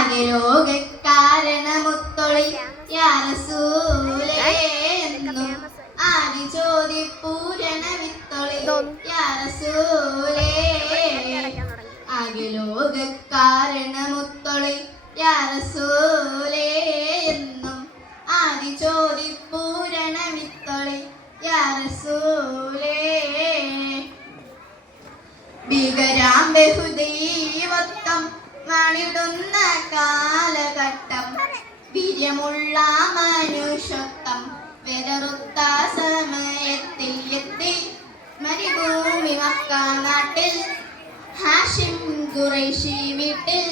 ആകെ ലോകക്കാരണമുത്തൊളി യാ റസൂലേ എന്നും ആദി ചോദിപ്പൂരണ വിത്തൊളി യാ റസൂലേ ആകെ ലോകക്കാരണമുത്തൊളി യാ റസൂലേ എന്നും ആദി ചോദിപ്പൂരണ വിത്തൊളി യാ റസൂലേ ഭീകരാം ബഹുദൈവത്വം മണിടുന്ന കാലഘട്ടം വീര്യമുള്ള മനുഷ്യത്വം വെതറുത്ത സമയത്തിൽ എത്തി മരുഭൂമി മക്ക നാട്ടിൽ ഹാഷിം ഖുറൈശി വീട്ടിൽ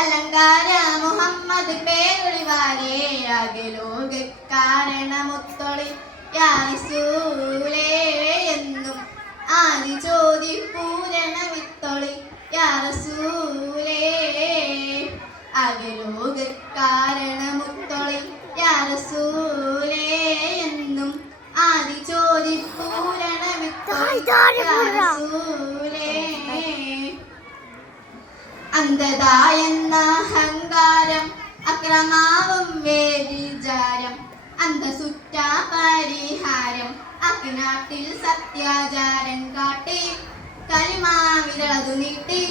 അലങ്കാര മുഹമ്മദ് പേരൊളിവാലേ ആകെ ലോകക്കാരണമുത്തൊളി യാ റസൂലേ എന്നും ആദി ചോദിപ്പൂരണ വിത്തൊളി യാ റസൂലേ ആകെ ലോകക്കാരണമുത്തൊളി യാ റസൂലേ എന്നും ആദി ചോദിപ്പൂരണ വിത്തൊളി യാ റസൂലേ അന്ധത എന്ന അഹങ്കാരം അക്രമാവും വേദിചാരം അന്ധസുറ്റ പരിഹാരം അക്കിനാട്ടിൽ സത്യാചാരൻ കാട്ടി കലിമാവിരളതു നീട്ടി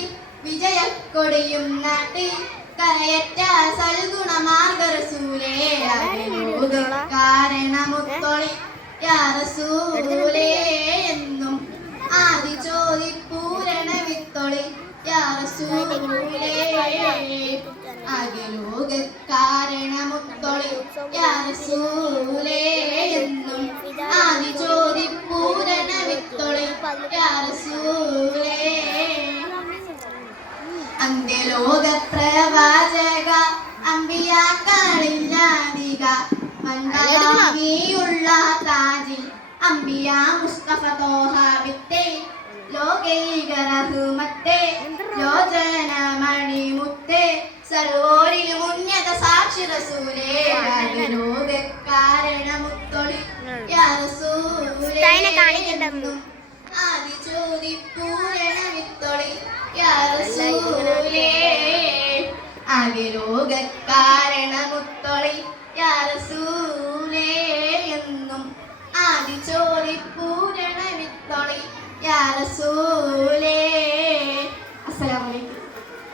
വിജയക്കൊടിയും നാട്ടി കരയറ്റ സൽഗുണമാർഗ റസൂലേ ആകെ ലോകക്കാരണമുത്തൊളി യാ റസൂലേ എന്നും ആദി ചോദിപ്പൂരണ വിത്തൊളി യാ റസൂലേ ആകെ ലോകക്കാരണമുത്തൊളി യാ റസൂലേ എന്നും ആദി ചോദിപ്പൂരണ വിത്തൊളി യാ റസൂലേ അന്ത്യലോക പ്രവാചക അമ്പിയാക്കളില്ലാതിക മന്ദാകിയുള്ള താജിൽ അമ്പിയ മുസ്തഫ തോഹ വിത്തെ ലോകൈക റഹ്മത്തെ ലോചന മണിമുത്തെ സർവോരിലും ഉന്നത സാക്ഷി റസൂലേ ആകെ ലോകക്കാരണമുത്തൊളി യാ റസൂലേ എന്നും ആദി ചോദിപ്പൂരണ വിത്തൊളി യാ റസൂലേ ആകെ ലോകക്കാരണമുത്തൊളി യാ റസൂലേ എന്നും ആദി ചോദിപ്പൂരണ വിത്തൊളി യാ റസൂലേ